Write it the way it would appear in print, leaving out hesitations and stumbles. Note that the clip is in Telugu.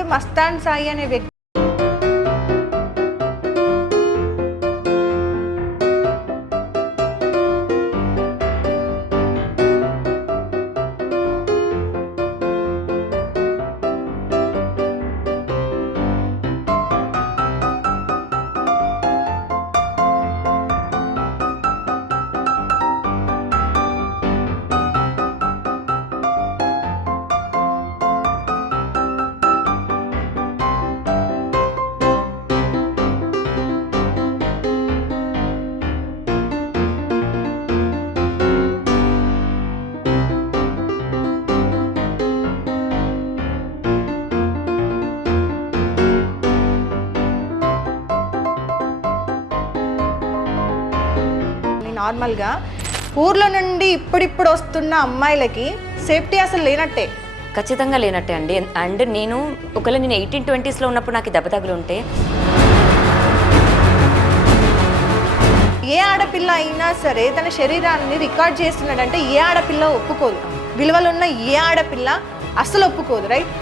ఇప్పుడు మస్తాన్ సాయి అనే వ్యక్తి నార్మల్గా ఊర్లో నుండి ఇప్పుడిప్పుడు వస్తున్న అమ్మాయిలకి సేఫ్టీ అసలు లేనట్టే. ఖచ్చితంగా లేనట్టే అండి. అండ్ నేను ఒకవేళ నేను 1820s ఉన్నప్పుడు నాకు దెబ్బ తగులు ఉంటే ఏ ఆడపిల్ల అయినా సరే తన శరీరాన్ని రికార్డ్ చేస్తున్నాడంటే ఏ ఆడపిల్ల ఒప్పుకోదు. విలువలున్న ఏ ఆడపిల్ల అసలు ఒప్పుకోదు, రైట్?